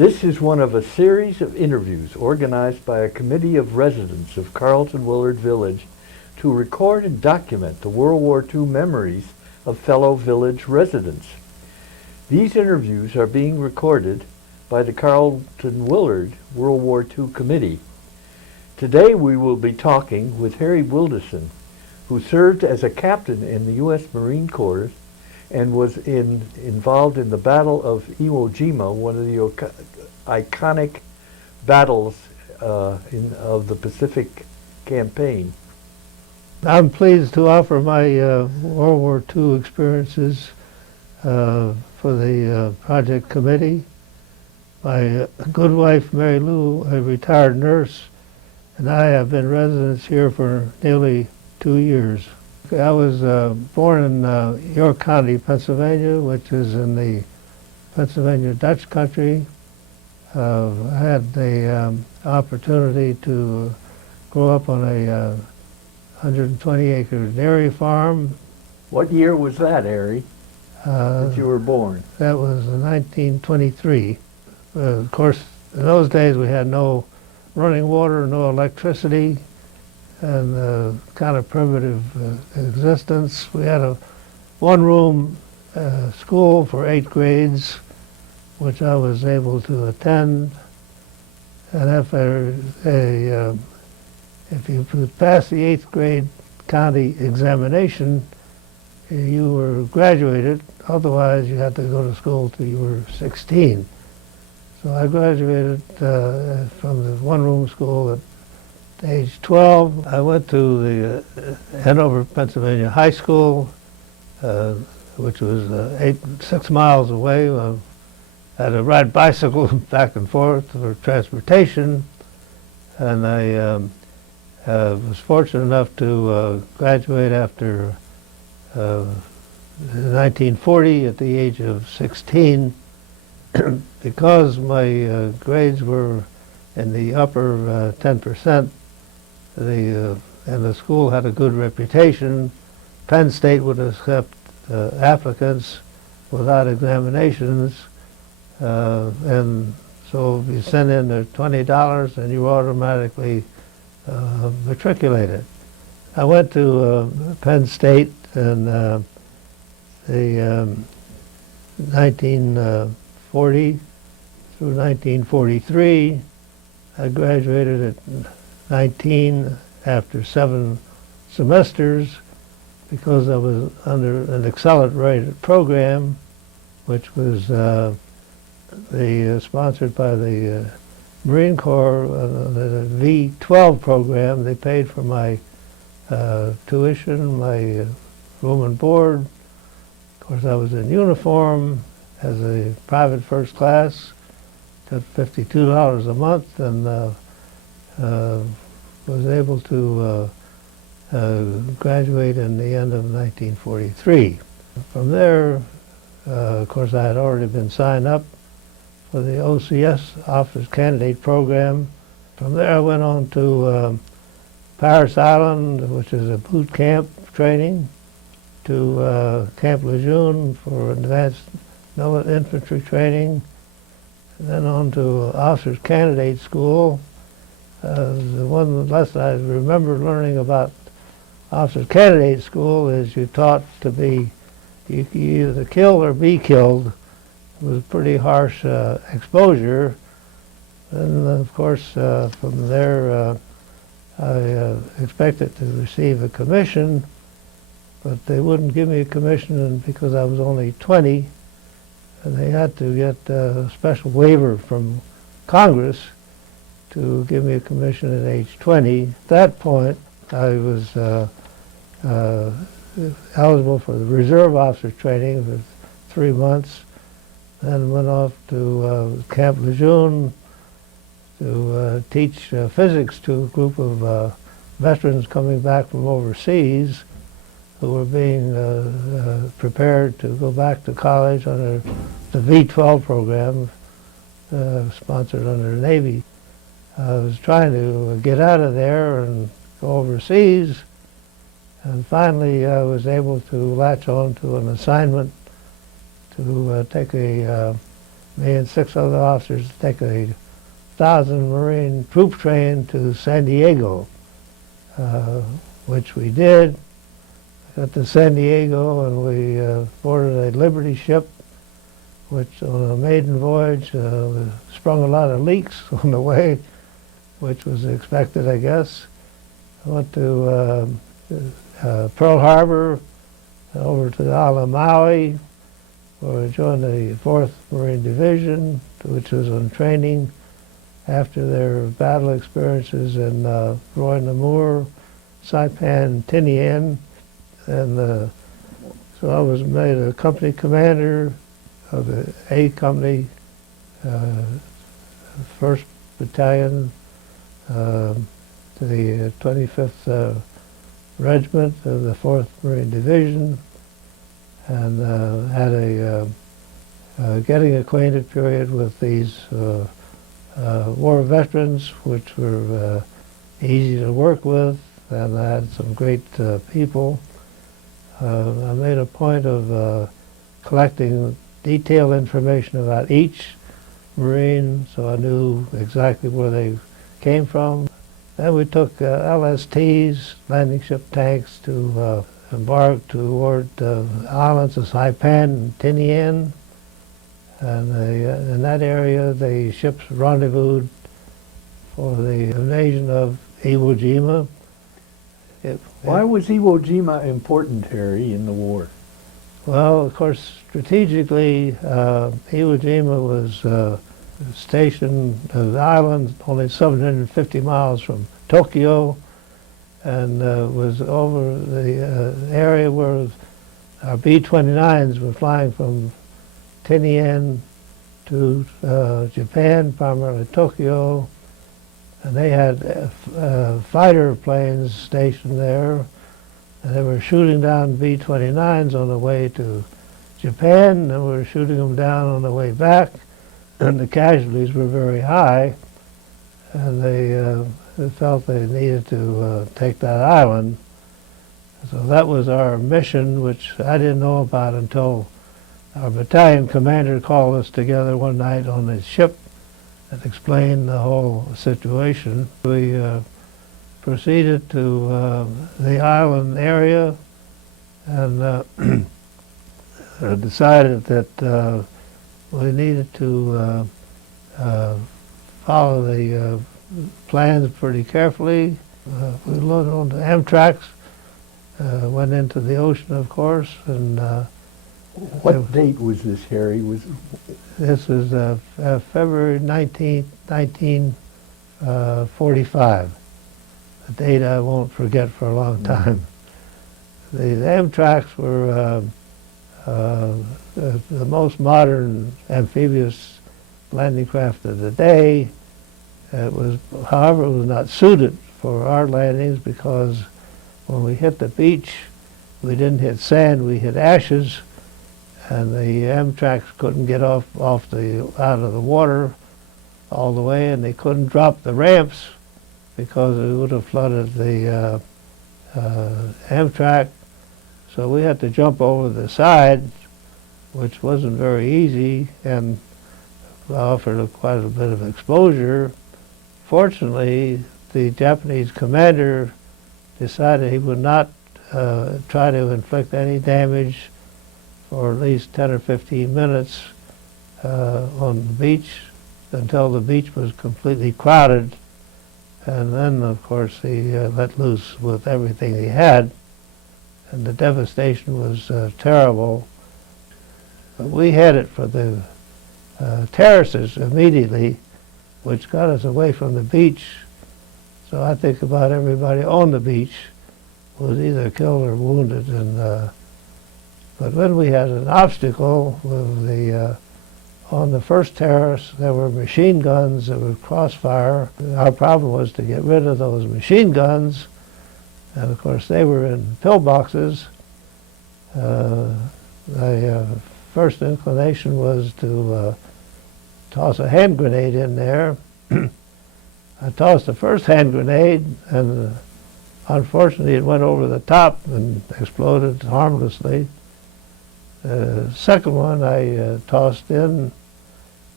This is one of a series of interviews organized by a committee of residents of Carlton Willard Village to record and document the World War II memories of fellow village residents. These interviews are being recorded by the Carlton Willard World War II Committee. Today we will be talking with Harry Wildasin, who served as a captain in the U.S. Marine Corps and was involved in the Battle of Iwo Jima, one of the iconic battles of the Pacific campaign. I'm pleased to offer my World War II experiences for the project committee. My good wife, Mary Lou, a retired nurse, and I have been residents here for nearly 2 years. I was born in York County, Pennsylvania, which is in the Pennsylvania Dutch country. I had the opportunity to grow up on a 120-acre dairy farm. What year was that, Harry, that you were born? That was in 1923. Of course, in those days we had no running water, no electricity, and kind of primitive existence. We had a one-room school for 8 grades, which I was able to attend. And if you passed the 8th grade county examination, you were graduated. Otherwise, you had to go to school till you were 16. So I graduated from the one-room school at age 12. I went to the Hanover, Pennsylvania High School, which was 6 miles away. I had to ride bicycle back and forth for transportation, and I was fortunate enough to graduate after 1940 at the age of 16. Because my grades were in the upper 10%, and the school had a good reputation, Penn State would accept applicants without examinations, and so if you sent in the $20 and you were automatically matriculated. I went to Penn State in the 1940 through 1943. I graduated at 19 after 7 semesters because I was under an accelerated program, which was sponsored by the Marine Corps, the V-12 program. They paid for my tuition, my room and board. Of course, I was in uniform as a private first class, got $52 a month, and was able to graduate in the end of 1943. From there, of course, I had already been signed up for the OCS Officers Candidate Program. From there, I went on to Paris Island, which is a boot camp training, to Camp Lejeune for advanced infantry training, and then on to Officers Candidate School. The one lesson I remember learning about Officers Candidate School is you're taught to be, you either kill or be killed. It was a pretty harsh exposure. And of course, from there, I expected to receive a commission, but they wouldn't give me a commission because I was only 20, and they had to get a special waiver from Congress to give me a commission at age 20. At that point, I was eligible for the reserve officer training for 3 months, then went off to Camp Lejeune to teach physics to a group of veterans coming back from overseas who were being prepared to go back to college under the V-12 program sponsored under the Navy. I was trying to get out of there and go overseas, and finally I was able to latch on to an assignment to take a me and 6 other officers to take a 1,000 Marine troop train to San Diego, which we did. Got to San Diego and we boarded a Liberty ship, which on a maiden voyage sprung a lot of leaks on the way, which was expected, I guess. I went to Pearl Harbor, over to Allan, Maui, where I joined the 4th Marine Division, which was on training after their battle experiences in Roy Namur, Saipan, Tinian, and so I was made a company commander of the A Company, 1st Battalion, to the 25th Regiment of the 4th Marine Division, and had a getting acquainted period with these war veterans, which were easy to work with, and I had some great people. I made a point of collecting detailed information about each Marine, so I knew exactly where they came from. Then we took LSTs, landing ship tanks, to embark toward islands of Saipan and Tinian. And in that area, the ships rendezvoused for the invasion of Iwo Jima. Why was Iwo Jima important, Harry, in the war? Well, of course, strategically, Iwo Jima was stationed as an island only 750 miles from Tokyo, and was over the area where our B-29s were flying from Tinian to Japan, primarily Tokyo, and they had fighter planes stationed there, and they were shooting down B-29s on the way to Japan, and we were shooting them down on the way back, and the casualties were very high, and they felt they needed to take that island. So that was our mission, which I didn't know about until our battalion commander called us together one night on his ship and explained the whole situation. We proceeded to the island area and decided that we needed to follow the plans pretty carefully. We loaded onto Amtrak's, went into the ocean, of course, and what date was this, Harry? This was February 19th, 1945. A date I won't forget for a long time. The Amtraks were the most modern amphibious landing craft of the day. It was, however, it was not suited for our landings because when we hit the beach, we didn't hit sand, we hit ashes, and the Amtraks couldn't get out of the water all the way, and they couldn't drop the ramps because it would have flooded the Amtrak. So we had to jump over the side, which wasn't very easy and offered quite a bit of exposure. Fortunately, the Japanese commander decided he would not try to inflict any damage for at least 10 or 15 minutes on the beach until the beach was completely crowded. And then, of course, he let loose with everything he had. And the devastation was terrible. But we headed for the terraces immediately, which got us away from the beach. So I think about everybody on the beach was either killed or wounded. And but when we had an obstacle with the on the first terrace, there were machine guns that would crossfire. Our problem was to get rid of those machine guns, and of course they were in pillboxes. The first inclination was to toss a hand grenade in there. I tossed the first hand grenade, and unfortunately it went over the top and exploded harmlessly. The second one I tossed in,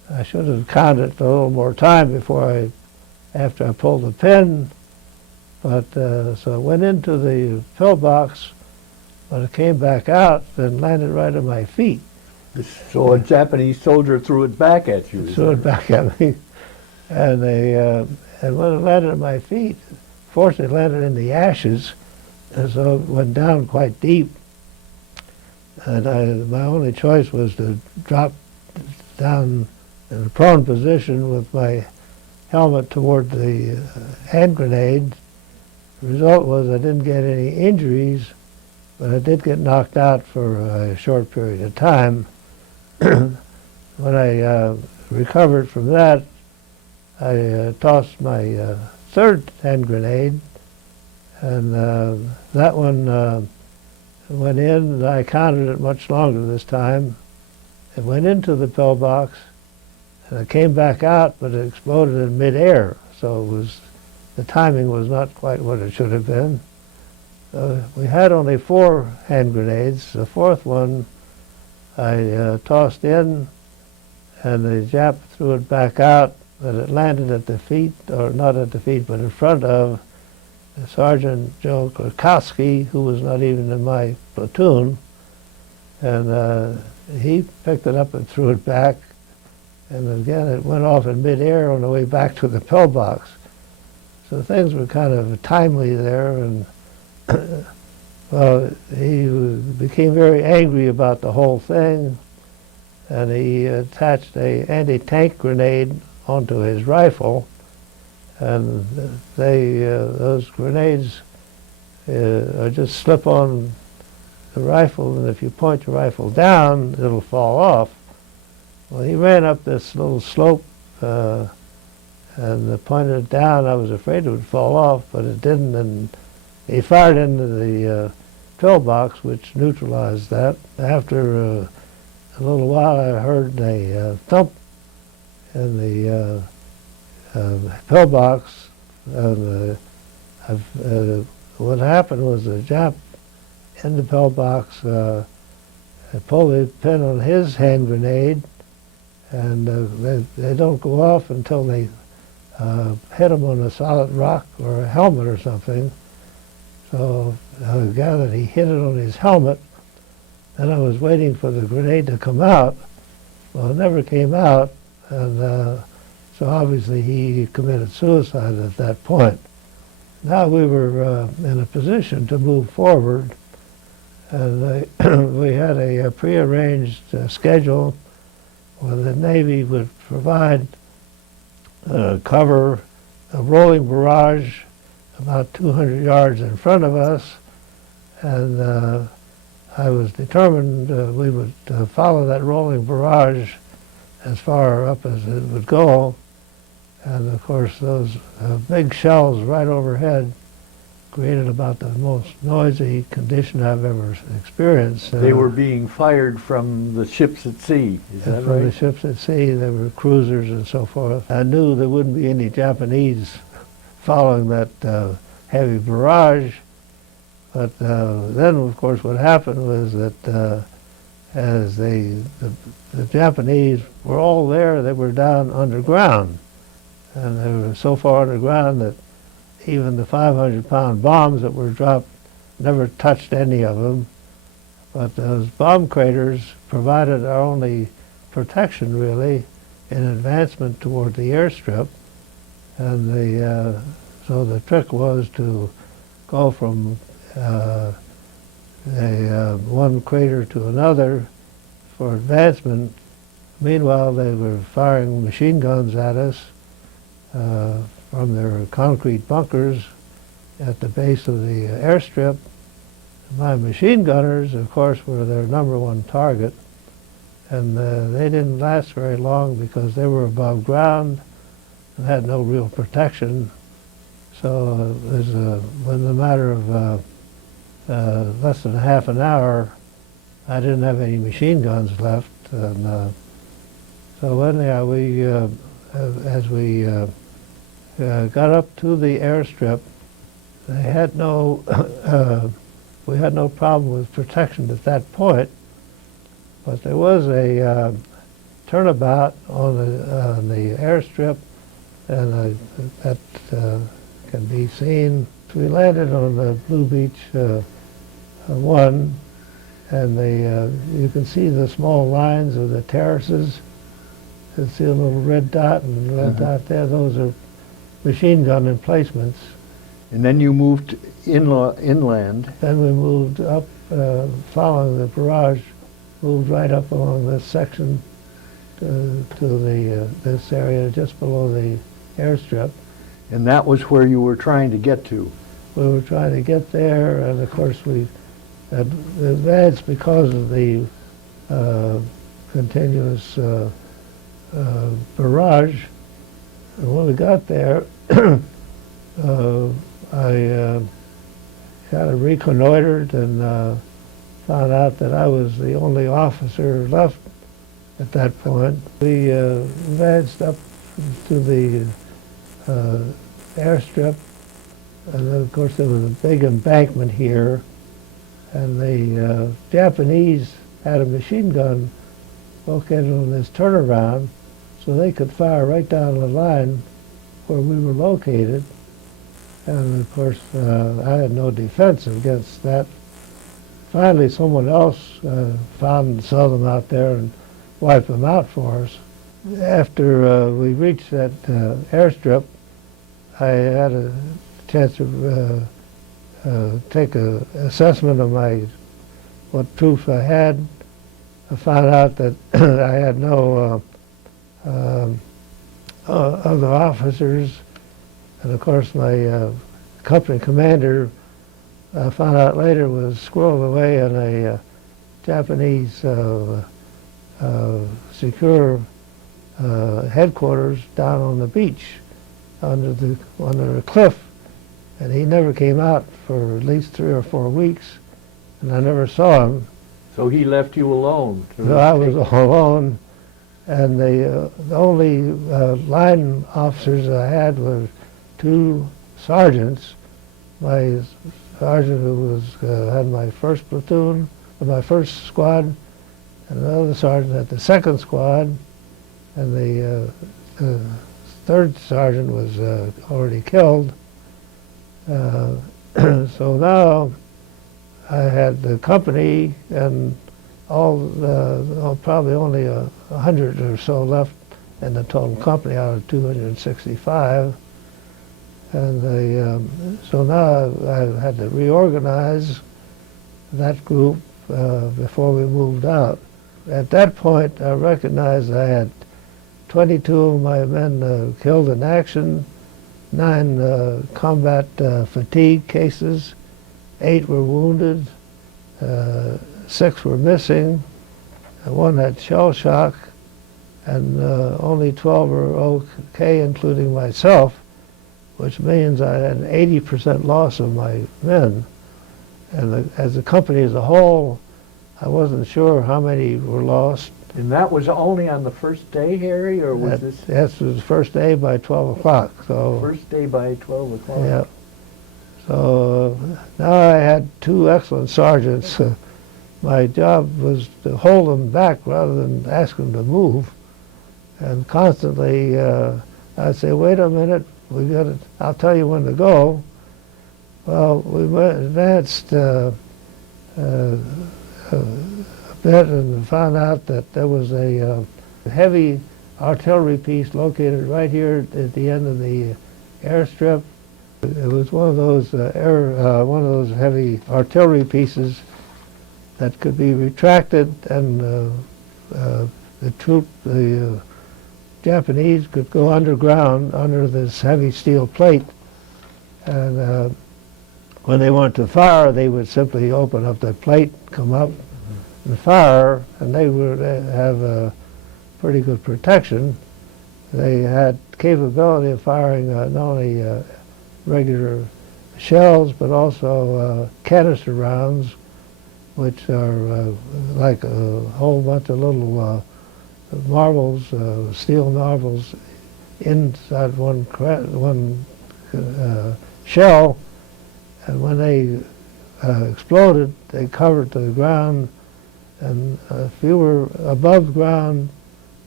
I should have counted for a little more time after I pulled the pin. But so I went into the pillbox, but it came back out and landed right at my feet. So a Japanese soldier threw it back at you. Threw it back at me, and and when it landed at my feet, fortunately it landed in the ashes, and so it went down quite deep. And my only choice was to drop down in a prone position with my helmet toward the hand grenade. The result was I didn't get any injuries, but I did get knocked out for a short period of time. When I recovered from that, I tossed my third hand grenade, and that one went in, and I counted it much longer this time. It went into the pillbox, and it came back out, but it exploded in midair, so the timing was not quite what it should have been. We had only 4 hand grenades. The fourth one I tossed in, and the Jap threw it back out, but it landed at the feet, or not at the feet, but in front of Sergeant Joe Krakowski, who was not even in my platoon. And he picked it up and threw it back, and again it went off in midair on the way back to the pillbox. So things were kind of timely there, and well, he became very angry about the whole thing, and he attached a anti-tank grenade onto his rifle, and those grenades just slip on the rifle, and if you point your rifle down, it'll fall off. Well, he ran up this little slope and pointed it down. I was afraid it would fall off, but it didn't, and he fired into the pillbox, which neutralized that. After a little while, I heard a thump in the pillbox. What happened was the Jap in the pillbox pulled the pin on his hand grenade, and they don't go off until they hit him on a solid rock or a helmet or something. So I gathered he hit it on his helmet, and I was waiting for the grenade to come out. Well, it never came out, and so obviously he committed suicide at that point. Now we were in a position to move forward, and we had a prearranged schedule where the Navy would provide cover, a rolling barrage about 200 yards in front of us, and I was determined we would follow that rolling barrage as far up as it would go. And of course those big shells right overhead created about the most noisy condition I've ever experienced. They were being fired from the ships at sea, is that right? From the ships at sea. There were cruisers and so forth. I knew there wouldn't be any Japanese following that heavy barrage. But then, of course, what happened was that as the Japanese were all there, they were down underground. And they were so far underground that even the 500-pound bombs that were dropped never touched any of them. But those bomb craters provided our only protection, really, in advancement toward the airstrip. And so the trick was to go from one crater to another for advancement. Meanwhile, they were firing machine guns at us from their concrete bunkers at the base of the airstrip. My machine gunners, of course, were their #1 target, and they didn't last very long because they were above ground and had no real protection. So within a matter of less than half an hour, I didn't have any machine guns left. And so anyhow, as we got up to the airstrip, they had no, we had no problem with protection at that point, but there was a turnabout on the airstrip, and that can be seen. We landed on the Blue Beach 1, and you can see the small lines of the terraces. You see a little red dot and a red dot there. Those are machine gun emplacements. And then you moved inland. Then we moved up, following the barrage, moved right up along this section to this area just below the airstrip. And that was where you were trying to get to. We were trying to get there, and of course we had advanced because of the continuous barrage. And when we got there, I kind of reconnoitered and found out that I was the only officer left at that point. We advanced up to the airstrip, and then of course there was a big embankment here, and the Japanese had a machine gun located on this turnaround, so they could fire right down the line where we were located. And of course, I had no defense against that. Finally, someone else found and saw them out there and wiped them out for us. After we reached that airstrip, I had a chance to take an assessment of what troops I had. I found out that I had no other officers, and of course my company commander, I found out later, was squirreled away in a Japanese secure headquarters down on the beach under a cliff, and he never came out for at least 3 or 4 weeks, and I never saw him. So he left you alone. So I was alone, and the only line officers I had were 2 sergeants. My sergeant who had my first platoon, my first squad, and another sergeant at the second squad, and the third sergeant was already killed. So now I had the company and probably only 100 or so left in the total company out of 265. And so now I had to reorganize that group before we moved out. At that point, I recognized I had 22 of my men killed in action, 9 combat fatigue cases, 8 were wounded, 6 were missing, 1 had shell shock, and only 12 were okay, including myself, which means I had an 80% loss of my men. And as a company as a whole, I wasn't sure how many were lost. And that was only on the first day, Harry, or was this? Yes, it was the first day by 12 o'clock. So first day by 12 o'clock. Yeah. So now I had 2 excellent sergeants. My job was to hold them back rather than ask them to move. And constantly I'd say, wait a minute, I'll tell you when to go. Well, we advanced a bit and found out that there was a heavy artillery piece located right here at the end of the airstrip. It was one of those heavy artillery pieces that could be retracted, and the Japanese could go underground under this heavy steel plate, and when they wanted to fire, they would simply open up the plate, come up, and fire, and they would have pretty good protection. They had capability of firing not only regular shells, but also canister rounds, which are like a whole bunch of little marbles, steel marbles, inside one shell, and when they exploded, they covered the ground, and if you were above ground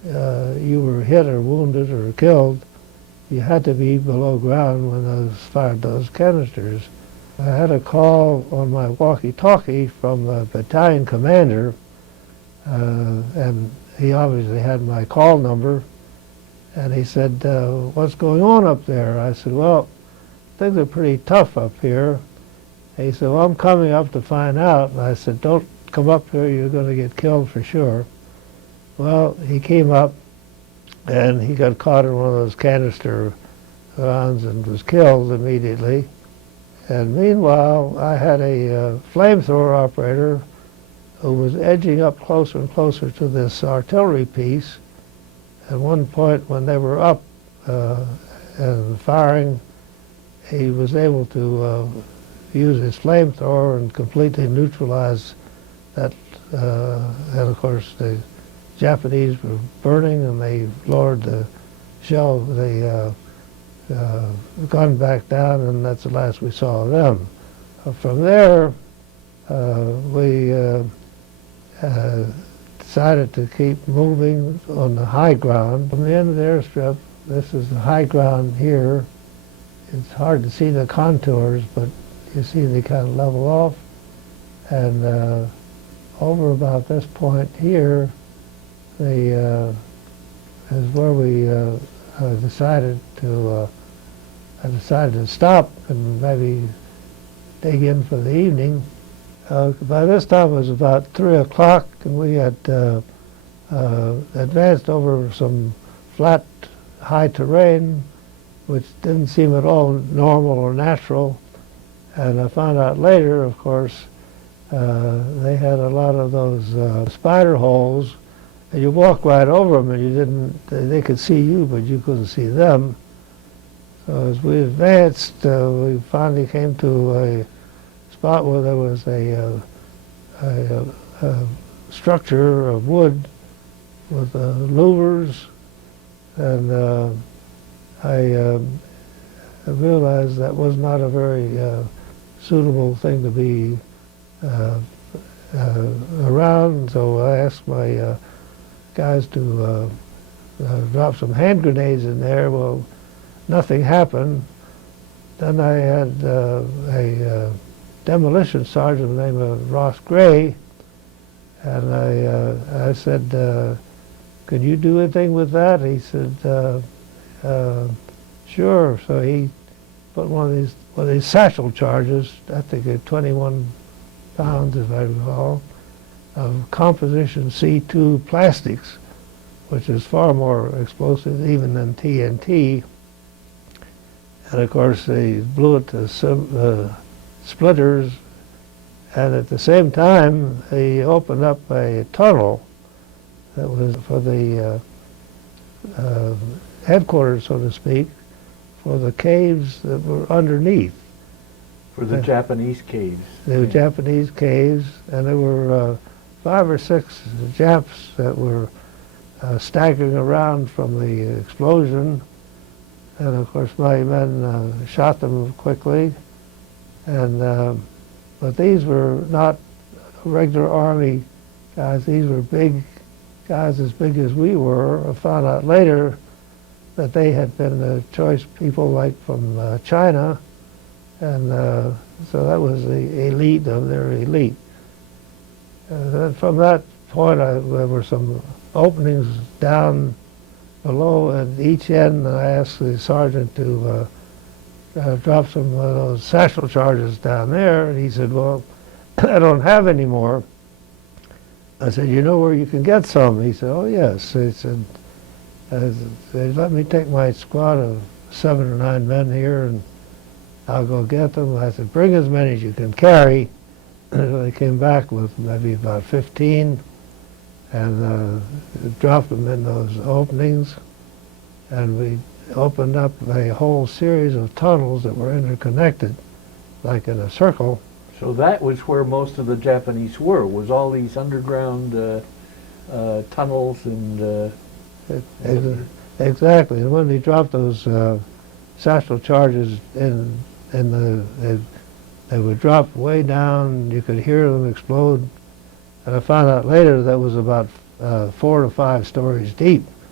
you were hit or wounded or killed, you had to be below ground when those fired those canisters. I had a call on my walkie-talkie from the battalion commander, and he obviously had my call number, and he said, what's going on up there? I said, well, things are pretty tough up here. And he said, well, I'm coming up to find out. And I said, don't come up here, you're going to get killed for sure. Well, he came up, and he got caught in one of those canister rounds and was killed immediately. And meanwhile, I had a flamethrower operator who was edging up closer and closer to this artillery piece. At one point, when they were up and firing, he was able to use his flamethrower and completely neutralize that. And of course, the Japanese were burning, and they lowered the shell, the gun back down, and that's the last we saw of them. From there, we decided to keep moving on the high ground. From the end of the airstrip, this is the high ground here. It's hard to see the contours, but you see they kind of level off. And over about this point here, is where we decided to I decided to stop and maybe dig in for the evening. By this time it was about 3 o'clock, and we had advanced over some flat, high terrain, which didn't seem at all normal or natural. And I found out later, of course, they had a lot of those spider holes, and you walk right over them, and you didn't. They could see you, but you couldn't see them. So as we advanced, we finally came to a spot where there was a structure of wood with louvers, and I realized that was not a very suitable thing to be around, so I asked my guys to drop some hand grenades in there. Well, nothing happened. Then I had a demolition sergeant named Ross Gray, and I said, could you do anything with that? He said, sure. So he put one of these satchel charges, I think they're 21 pounds, if I recall, of composition C2 plastics, which is far more explosive even than TNT. And of course, they blew it to splitters, and at the same time, they opened up a tunnel that was for the headquarters, so to speak, for the caves that were underneath. For the Japanese caves. They were Japanese caves, and there were 5 or 6 Japs that were staggering around from the explosion. And of course, my men shot them quickly. And but these were not regular Army guys. These were big guys, as big as we were. I found out later that they had been choice people like from China. And so that was the elite of their elite. Then from that point, there were some openings down below at each end, and I asked the sergeant to drop some of those satchel charges down there. And he said, well, I don't have any more. I said, you know where you can get some? He said, oh, yes. He said, let me take my squad of 7 or 9 men here, and I'll go get them. I said, bring as many as you can carry. They came back with maybe about 15, and dropped them in those openings. And we opened up a whole series of tunnels that were interconnected, like in a circle. So that was where most of the Japanese were, was all these underground tunnels and... Exactly. And when they dropped those satchel charges in they would drop way down. You could hear them explode. And I found out later that was about 4 to 5 stories deep.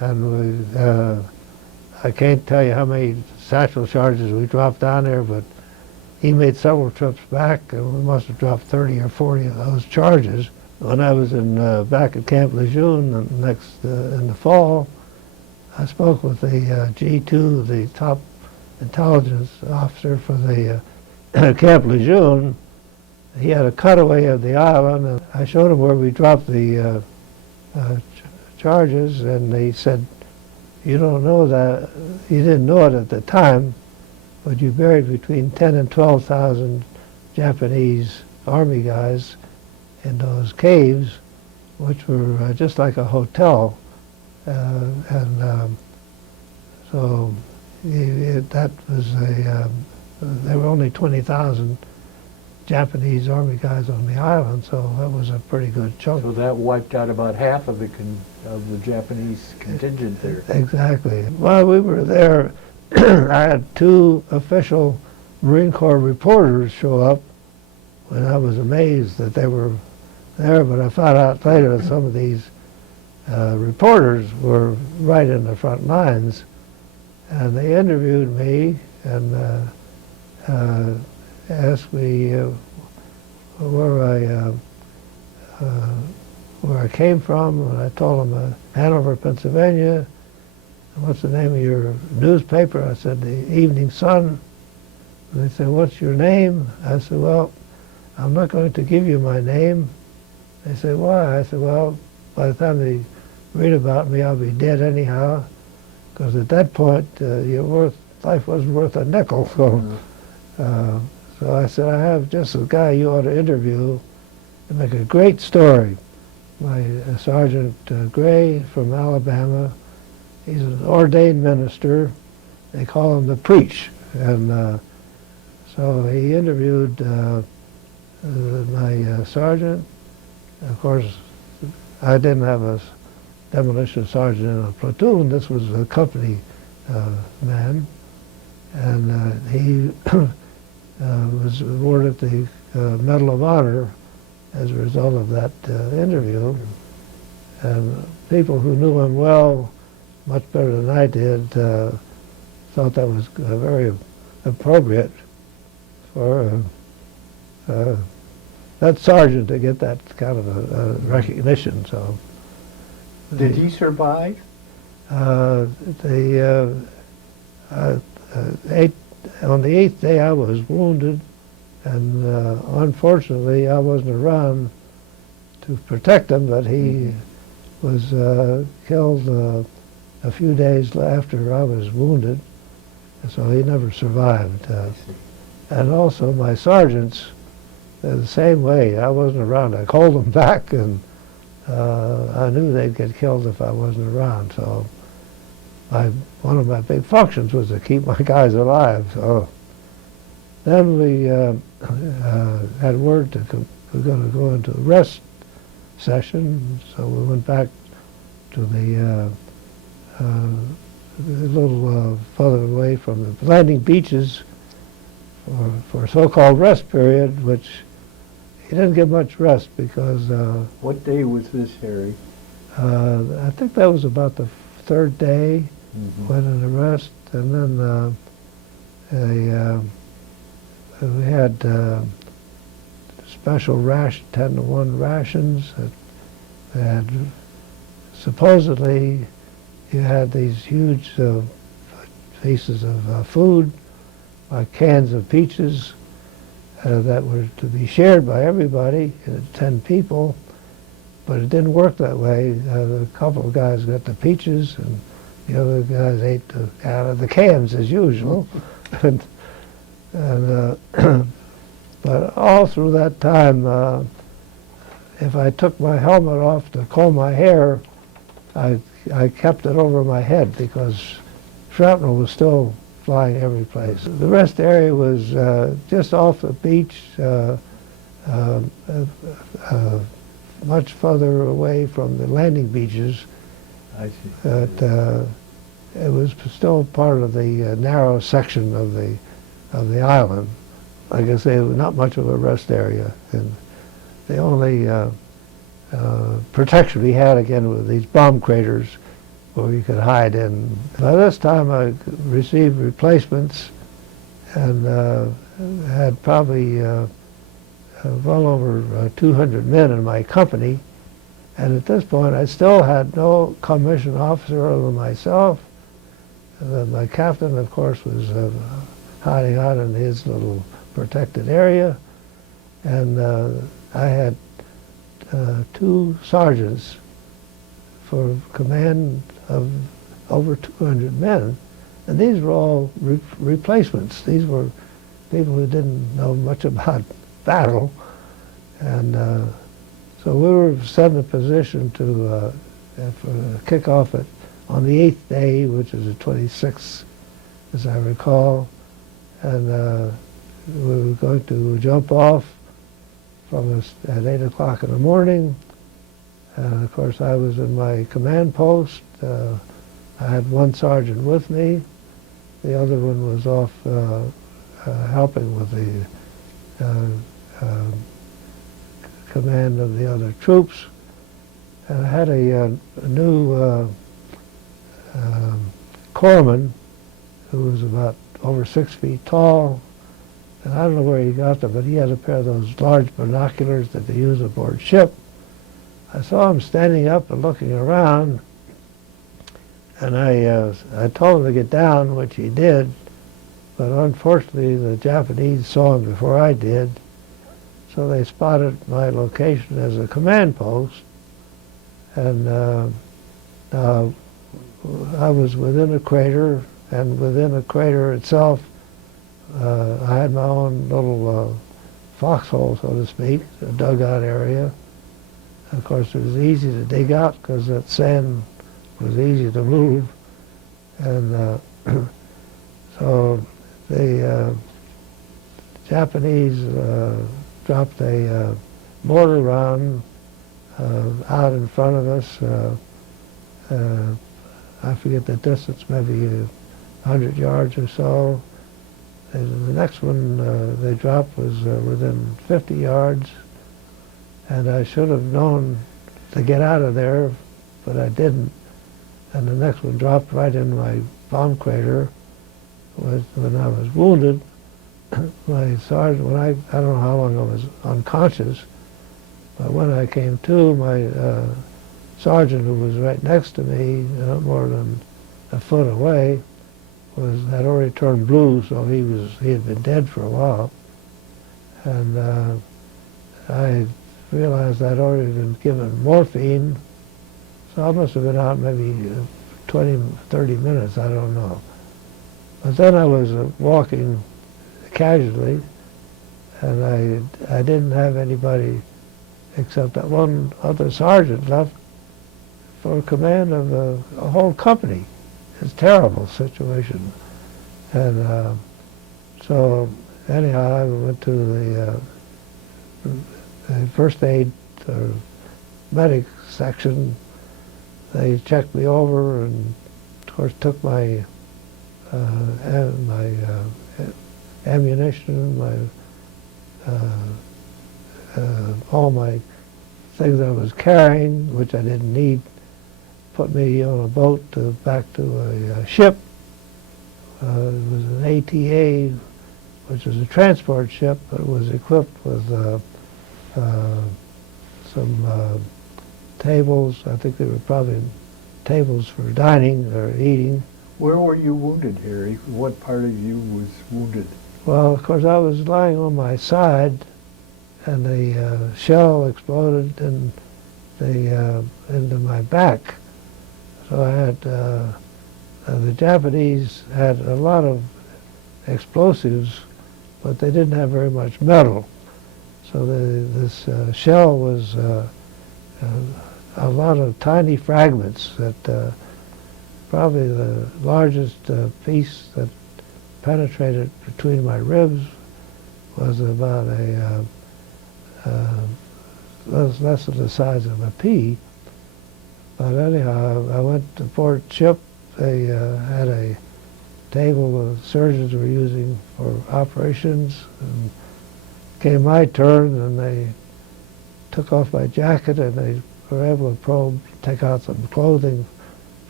and I can't tell you how many satchel charges we dropped down there, but he made several trips back, and we must have dropped 30 or 40 of those charges. When I was back at Camp Lejeune in the fall, I spoke with the G2, the top intelligence officer for the Camp Lejeune. He had a cutaway of the island, and I showed him where we dropped the charges, and he said, "You don't know that, you didn't know it at the time, but you buried between 10 and 12,000 Japanese Army guys in those caves, which were just like a hotel." So that was there were only 20,000 Japanese Army guys on the island, so that was a pretty good chunk. So that wiped out about half of the Japanese contingent there. Exactly. While we were there, I had two official Marine Corps reporters show up, and I was amazed that they were there, but I found out later that some of these reporters were right in the front lines, and they interviewed me and asked me where I came from, and I told them Hanover, Pennsylvania. "What's the name of your newspaper?" I said, "The Evening Sun." And they said, "What's your name?" I said, "Well, I'm not going to give you my name." They said, "Why?" I said, "Well, by the time they read about me, I'll be dead anyhow, because at that point, life wasn't worth a nickel." So I said, "I have just a guy you ought to interview and make a great story. My Sergeant Gray from Alabama. He's an ordained minister. They call him the Preach." And so he interviewed my sergeant. Of course, I didn't have a demolition sergeant in a platoon. This was a company man. And he was awarded the Medal of Honor as a result of that interview. And people who knew him well, much better than I did, thought that was very appropriate for that sergeant to get that kind of a recognition. So, Did he survive? On the 8th day, I was wounded, and unfortunately, I wasn't around to protect him, but he was killed a few days after I was wounded, so he never survived. And also, my sergeants, the same way. I wasn't around. I called them back, and I knew they'd get killed if I wasn't around. So one of my big functions was to keep my guys alive. So then we had word we're going to go into a rest session. So we went back to the a little further away from the landing beaches for a so-called rest period, which he didn't get much rest because... What day was this, Harry? I think that was about the third day. Went in the rest, and then we had special 10-to-1 rations. That supposedly you had these huge pieces of food, like cans of peaches, that were to be shared by everybody, 10 people, but it didn't work that way. A couple of guys got the peaches, and the other guys ate out of the cans as usual. But all through that time, if I took my helmet off to comb my hair, I kept it over my head because shrapnel was still flying every place. The rest area was just off the beach, much further away from the landing beaches. I see. It was still part of the narrow section of the island. Like I say, it was not much of a rest area, and the only protection we had again were these bomb craters where you could hide in. By this time I received replacements and had probably well over 200 men in my company. And at this point I still had no commissioned officer other than myself. My captain, of course, was hiding out in his little protected area. And I had 2 sergeants for command of over 200 men. And these were all replacements. These were people who didn't know much about battle. And so we were set in a position to kick off on the 8th day, which is the 26th, as I recall. And we were going to jump off from us at 8 o'clock in the morning. And of course I was in my command post. I had 1 sergeant with me. The other one was off helping with the command of the other troops. And I had a new corpsman who was about over 6 feet tall. And I don't know where he got them, but he had a pair of those large binoculars that they use aboard ship. I saw him standing up and looking around, and I told him to get down, which he did, but unfortunately the Japanese saw him before I did, so they spotted my location as a command post. And now I was within a crater, and within a crater itself I had my own little foxhole, so to speak, a dugout area. Of course, it was easy to dig out because that sand was easy to move. And so the Japanese dropped a mortar round out in front of us. I forget the distance, maybe 100 yards or so. And the next one they dropped was within 50 yards. And I should have known to get out of there, but I didn't. And the next one dropped right in my bomb crater. When I was wounded, my sergeant, I don't know how long I was unconscious, but when I came to, my sergeant, who was right next to me, not more than a foot away, had already turned blue, so he had been dead for a while. And I realized I'd already been given morphine, so I must have been out maybe 20, 30 minutes, I don't know. But then I was walking casually, and I didn't have anybody except that one other sergeant left for command of a whole company. It's a terrible situation. And so anyhow, I went to the first aid medic section. They checked me over and, of course, took my ammunition, all my things I was carrying, which I didn't need, put me on a boat back to a ship. It was an ATA, which was a transport ship, but it was equipped with some tables. I think they were probably tables for dining or eating. Where were you wounded, Harry? What part of you was wounded? Well, of course, I was lying on my side, and the shell exploded into my back. So I had, the Japanese had a lot of explosives, but they didn't have very much metal. So this shell was a lot of tiny fragments that probably the largest piece that penetrated between my ribs was about less than the size of a pea. But anyhow, I went to port ship. They had a table the surgeons were using for operations. And came my turn, and they took off my jacket, and they were able to take out some clothing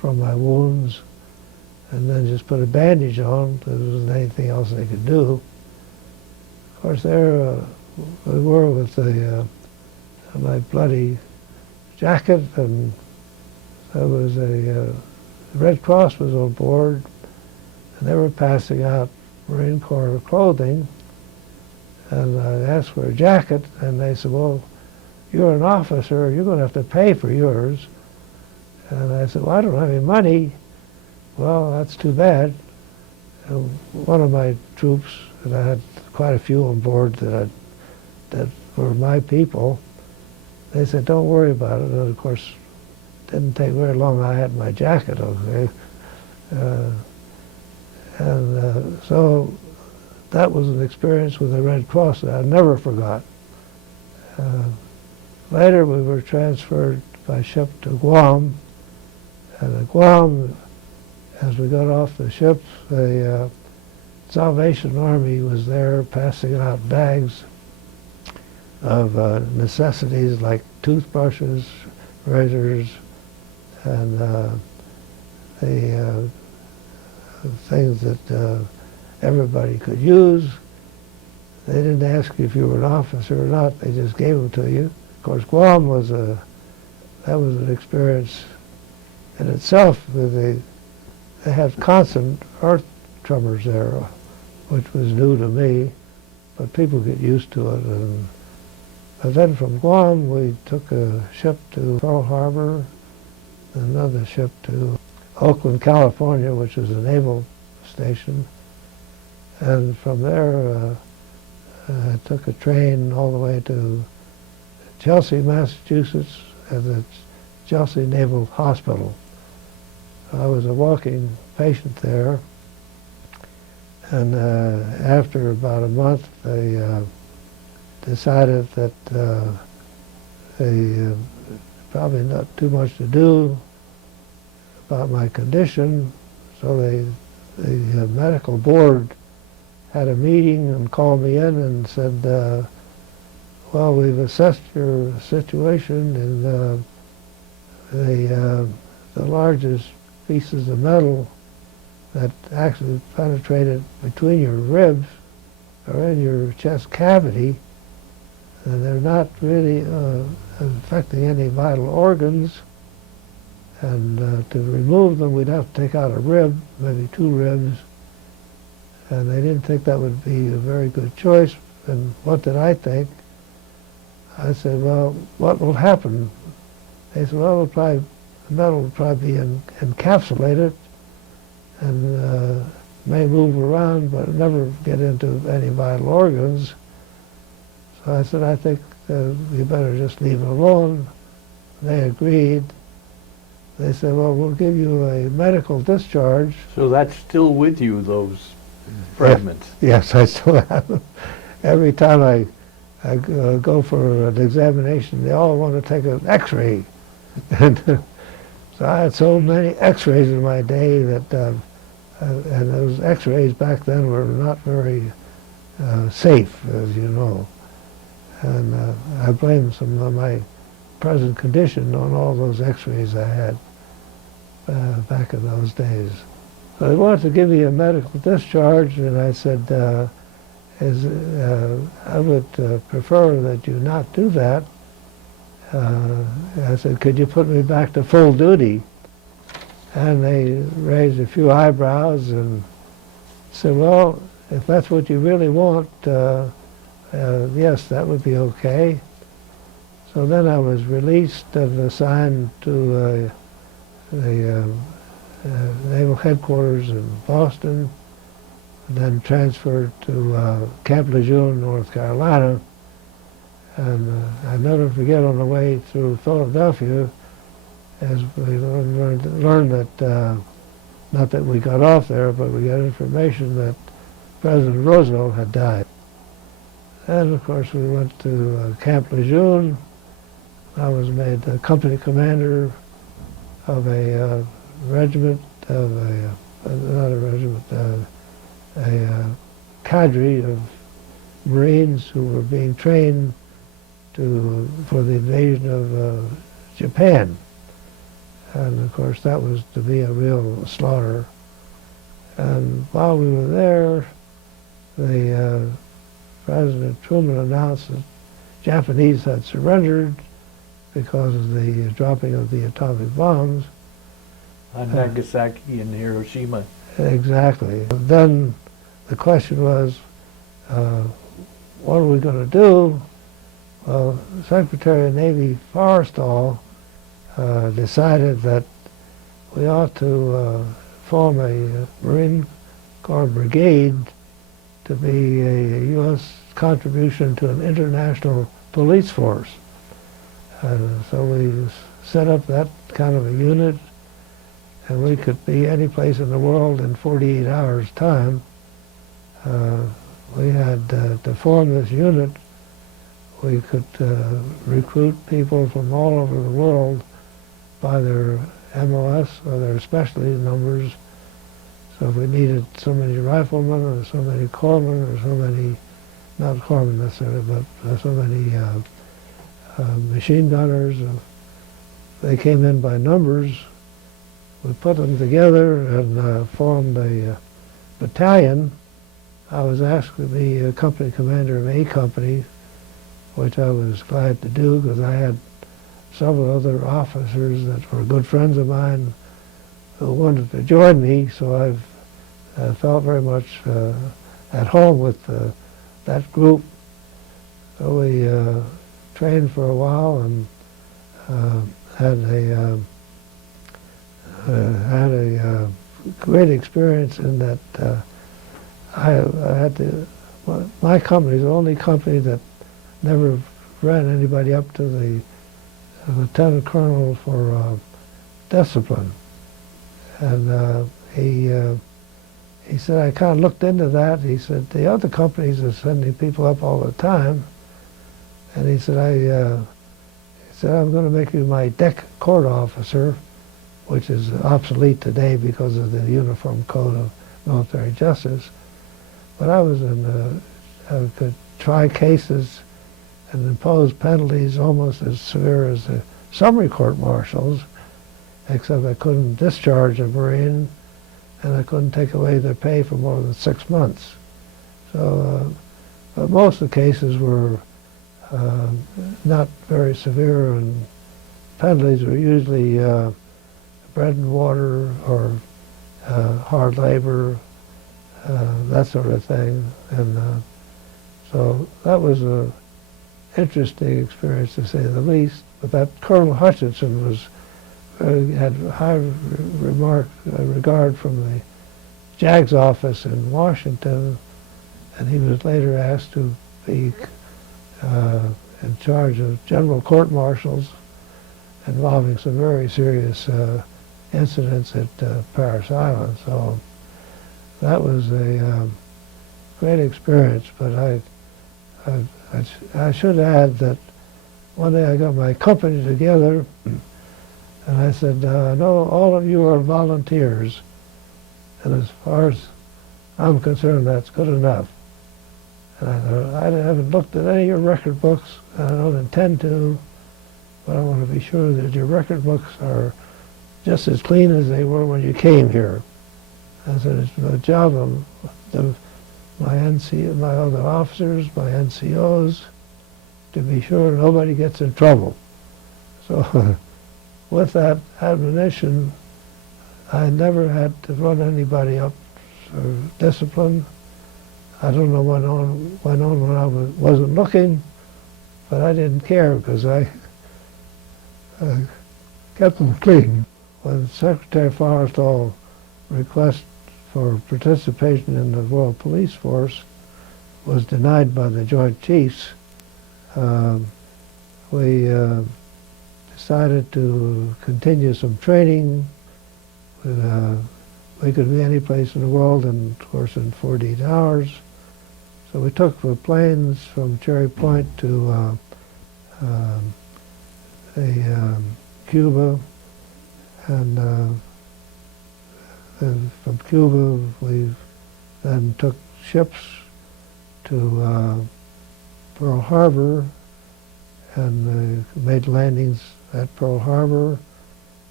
from my wounds and then just put a bandage on. There wasn't anything else they could do. Of course, there we were with my bloody jacket, and there was the Red Cross was on board, and they were passing out Marine Corps clothing. And I asked for a jacket, and they said, well, you're an officer, you're going to have to pay for yours. And I said, well, I don't have any money. Well, that's too bad. And one of my troops, and I had quite a few on board that were my people, they said, don't worry about it. And of course, it didn't take very long. I had my jacket, okay. So that was an experience with the Red Cross that I never forgot. Later, we were transferred by ship to Guam. And at Guam, as we got off the ship, the Salvation Army was there passing out bags of necessities like toothbrushes, razors, and the things that everybody could use. They didn't ask you if you were an officer or not. They just gave them to you. Of course, Guam was that was an experience in itself. They had constant earth tremors there, which was new to me, but people get used to it. But then from Guam, we took a ship to Pearl Harbor, another ship to Oakland, California, which is a naval station. And from there, I took a train all the way to Chelsea, Massachusetts, at the Chelsea Naval Hospital. I was a walking patient there, and after about a month, they decided that they probably not too much to do about my condition, so the medical board had a meeting and called me in and said, well, we've assessed your situation, and the largest pieces of metal that actually penetrated between your ribs are in your chest cavity, and they're not really affecting any vital organs. And to remove them, we'd have to take out a rib, maybe 2 ribs. And they didn't think that would be a very good choice. And what did I think? I said, well, what will happen? They said, well, the metal will probably be encapsulated and may move around, but never get into any vital organs. So I said, I think you better just leave it alone. They agreed. They said, well, we'll give you a medical discharge. So that's still with you, those fragments? Yes, I still have them. Every time I go for an examination, they all want to take an x-ray. And so I had so many x-rays in my day that, and those x-rays back then were not very safe, as you know. And I blame some of my present condition on all those x-rays I had back in those days. So they wanted to give me a medical discharge, and I said, I would prefer that you not do that. I said, could you put me back to full duty? And they raised a few eyebrows and said, well, if that's what you really want, yes, that would be okay. So then I was released and assigned to the naval headquarters in Boston, and then transferred to Camp Lejeune, North Carolina. And I never forget, on the way through Philadelphia, as we learned that, not that we got off there, but we got information that President Roosevelt had died. And of course we went to Camp Lejeune. I was made the company commander of a regiment, not a regiment, a cadre of Marines who were being trained for the invasion of Japan. And of course that was to be a real slaughter. And while we were there, the President Truman announced that Japanese had surrendered because of the dropping of the atomic bombs. On Nagasaki and Hiroshima. Exactly. Then the question was, what are we going to do? Well, Secretary of Navy Forrestal decided that we ought to form a Marine Corps brigade to be a U.S. contribution to an international police force. So we set up that kind of a unit, and we could be any place in the world in 48 hours' time. We had to form this unit. We could recruit people from all over the world by their MOS or their specialty numbers. So if we needed so many riflemen or so many corpsmen or so many, not corpsmen necessarily, but so many machine gunners, they came in by numbers. We put them together and formed a battalion. I was asked to be a company commander of A Company, which I was glad to do because I had several other officers that were good friends of mine who wanted to join me, so I felt very much at home with that group. So we trained for a while and had a great experience in that I had to. My company is the only company that never ran anybody up to the lieutenant colonel for discipline, and he said, I kind of looked into that. He said the other companies are sending people up all the time, and he said I'm going to make you my deck court officer, which is obsolete today because of the Uniform Code of Military Justice. But I could try cases and impose penalties almost as severe as the summary court-martials, except I couldn't discharge a Marine and I couldn't take away their pay for more than 6 months. So, but most of the cases were not very severe, and penalties were usually bread and water or hard labor, that sort of thing. And so that was an interesting experience, to say the least. But that Colonel Hutchinson was had high regard from the JAG's office in Washington, and he was later asked to be in charge of general court-martials involving some very serious incidents at Paris Island. So that was a great experience. But I should add that one day I got my company together, and I said, I know all of you are volunteers, and as far as I'm concerned, that's good enough. And I thought, I haven't looked at any of your record books, and I don't intend to, but I want to be sure that your record books are just as clean as they were when you came here. I said, it's the job of my other officers, my NCOs, to be sure nobody gets in trouble. So with that admonition, I never had to run anybody up for discipline. I don't know what went on when I wasn't looking, but I didn't care because I kept them clean. When Secretary Forrestal's request for participation in the World Police Force was denied by the Joint Chiefs, we decided to continue some training. We could be any place in the world, and of course in 48 hours. So we took the planes from Cherry Point to Cuba, and then from Cuba we then took ships to Pearl Harbor, and made landings at Pearl Harbor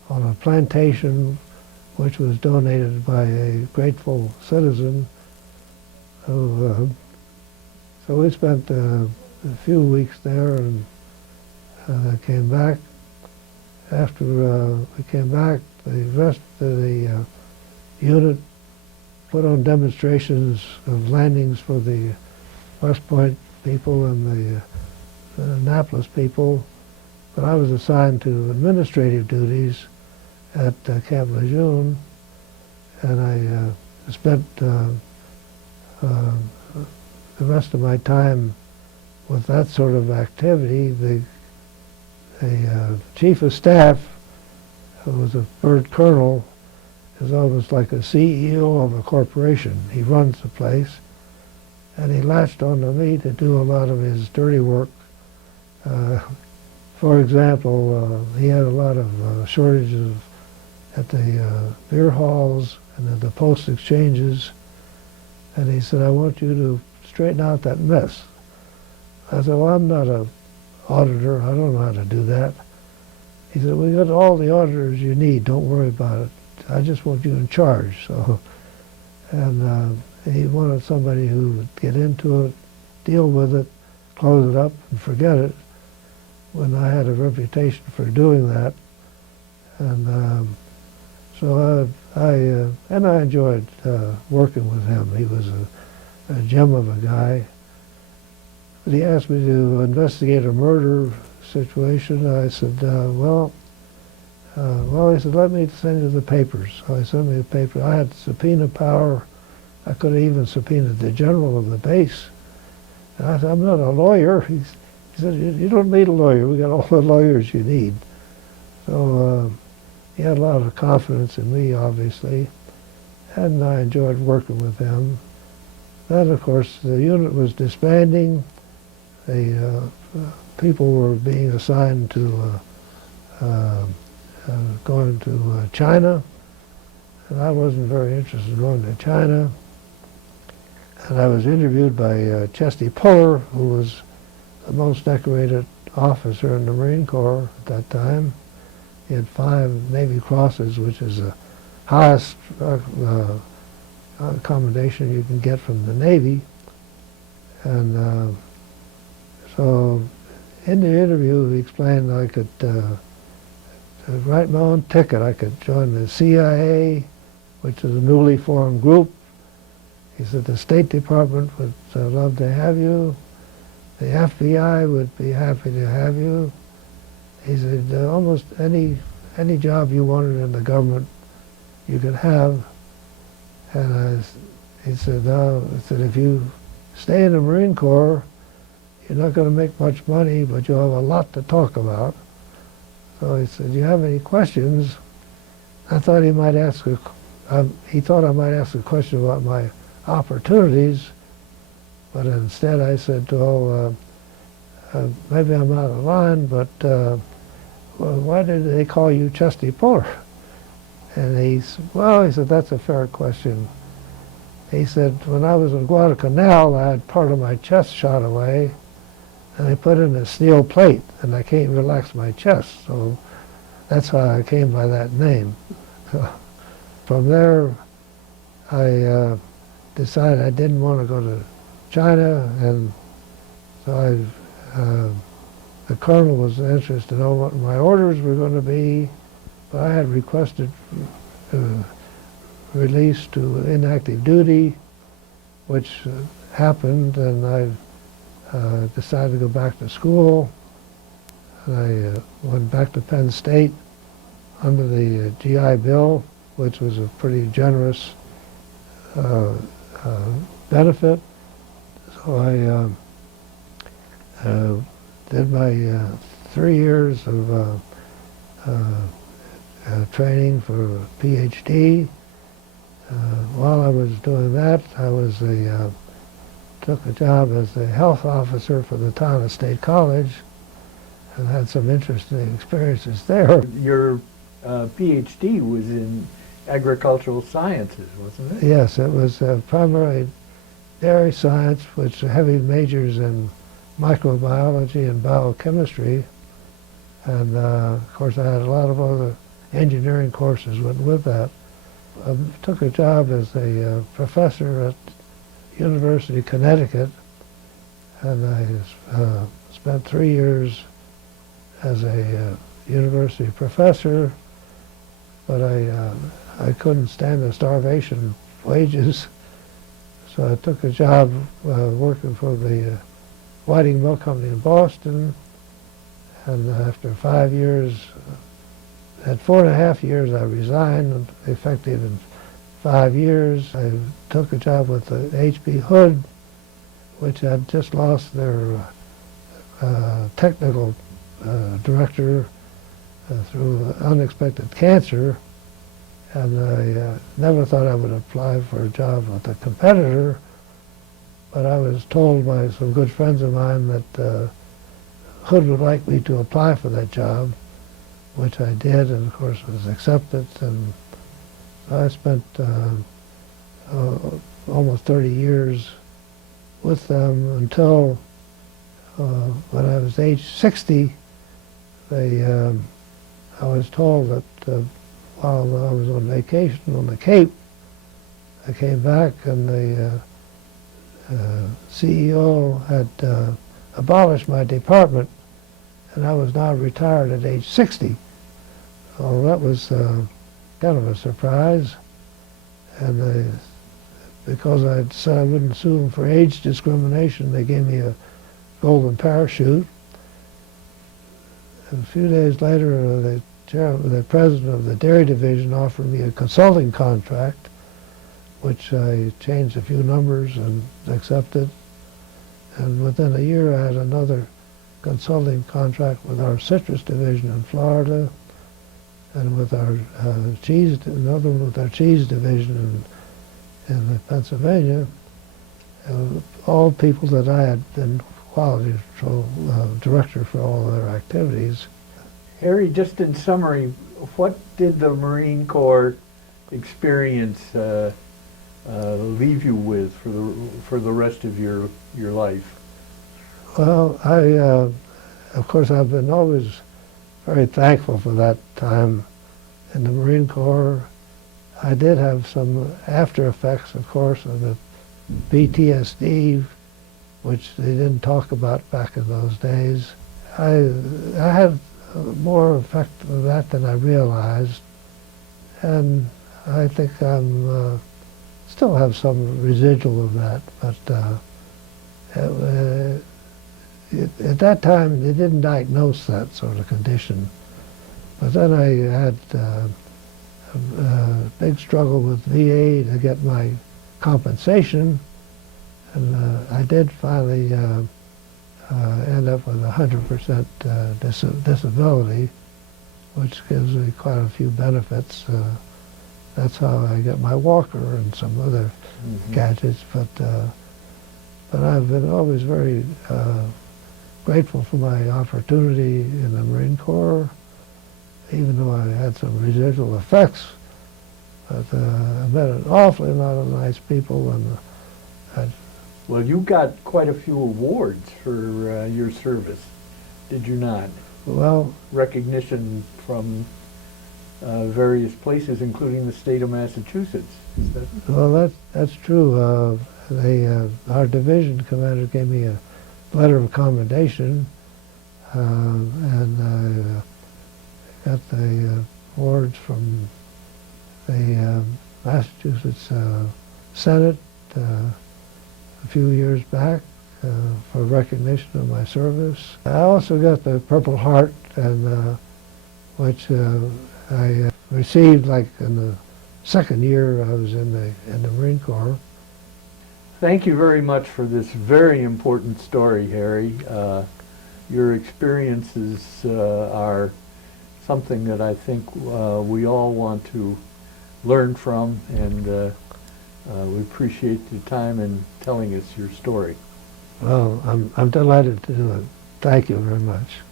on a plantation which was donated by a grateful citizen. So we spent a few weeks there and came back. After we came back, the rest of the unit put on demonstrations of landings for the West Point people and the Annapolis people, but I was assigned to administrative duties at Camp Lejeune, and I spent the rest of my time with that sort of activity. The chief of staff, who was a bird colonel, is almost like a CEO of a corporation. He runs the place, and he latched onto me to do a lot of his dirty work. For example, he had a lot of shortages at the beer halls and at the post exchanges, and he said, "I want you to straighten out that mess." I said, "Well, I'm not an auditor. I don't know how to do that." He said, "We got all the auditors you need. Don't worry about it. I just want you in charge." So, and he wanted somebody who would get into it, deal with it, close it up, and forget it. When I had a reputation for doing that, and so I enjoyed working with him. He was a gem of a guy. But he asked me to investigate a murder situation. I said, well, he said, "Let me send you the papers." So I sent me the paper. I had subpoena power. I could have even subpoenaed the general of the base. And I said, "I'm not a lawyer." He said, "You don't need a lawyer. We got all the lawyers you need." So he had a lot of confidence in me, obviously, and I enjoyed working with him. Then, of course, the unit was disbanding. The people were being assigned to going to China, and I wasn't very interested in going to China. And I was interviewed by Chesty Puller, who was the most decorated officer in the Marine Corps at that time. He had 5 Navy Crosses, which is the highest commendation you can get from the Navy. And so in the interview, he explained I could write my own ticket. I could join the CIA, which is a newly formed group. He said the State Department would love to have you. The FBI would be happy to have you. He said almost any job you wanted in the government, you could have. And he said, "No," he said, "if you stay in the Marine Corps, you're not going to make much money, but you'll have a lot to talk about." So he said, "Do you have any questions?" I thought he might ask he thought I might ask a question about my opportunities, but instead I said, "Oh, maybe I'm out of line, but well, why did they call you Chesty Puller?" And he said, "That's a fair question." He said, "When I was in Guadalcanal, I had part of my chest shot away, and they put in a steel plate, and I can't relax my chest. So that's how I came by that name." From there, I decided I didn't want to go to China, and so the colonel was anxious to know what my orders were going to be, but I had requested release to inactive duty, which happened, and I decided to go back to school. And I went back to Penn State under the GI Bill, which was a pretty generous benefit. So I did my 3 years of training for a PhD. While I was doing that, I took a job as the health officer for the town of State College, and had some interesting experiences there. Your PhD was in agricultural sciences, wasn't it? Yes, it was primarily dairy science, which heavy majors in microbiology and biochemistry. And of course I had a lot of other engineering courses went with that. I took a job as a professor at University of Connecticut, and I spent 3 years as a university professor, but I couldn't stand the starvation wages, so I took a job working for the Whiting Milk Company in Boston, and after 5 years, at 4.5 years, I resigned, effective in 5 years. I took a job with the H.B. Hood, which had just lost their technical director through unexpected cancer, and I never thought I would apply for a job with a competitor, but I was told by some good friends of mine that Hood would like me to apply for that job, which I did, and of course was accepted, and I spent almost 30 years with them until when I was age 60, I was told that while I was on vacation on the Cape, I came back and the CEO had abolished my department, and I was now retired at age 60. So that was kind of a surprise. And because I said I wouldn't sue them for age discrimination, they gave me a golden parachute. And a few days later, the president of the dairy division offered me a consulting contract, which I changed a few numbers and accepted. And within a year, I had another consulting contract with our citrus division in Florida, and with our another one with our cheese division in Pennsylvania. All people that I had been quality control director for all their activities. Harry, just in summary, what did the Marine Corps experience leave you with for the rest of your life? Well, of course, I've been always very thankful for that time in the Marine Corps. I did have some after effects, of course, of the PTSD, which they didn't talk about back in those days. I had more effect of that than I realized, and I think I'm still have some residual of that, but at that time they didn't diagnose that sort of condition. But then I had a big struggle with VA to get my compensation, and I did finally end up with 100% disability, which gives me quite a few benefits. That's how I get my walker and some other gadgets. But I've been always very grateful for my opportunity in the Marine Corps, even though I had some residual effects. But I met an awfully lot of nice people, and Well, you got quite a few awards for your service, did you not? well, Recognition from various places, including the state of Massachusetts. Is that? well, that's true. Our division commander gave me a letter of commendation, and I got the awards from the Massachusetts Senate a few years back for recognition of my service. I also got the Purple Heart, and which I received like in the second year I was in the Marine Corps. Thank you very much for this very important story, Harry. Your experiences are something that I think we all want to learn from, and we appreciate your time in telling us your story. Well, I'm delighted to do it. Thank you very much.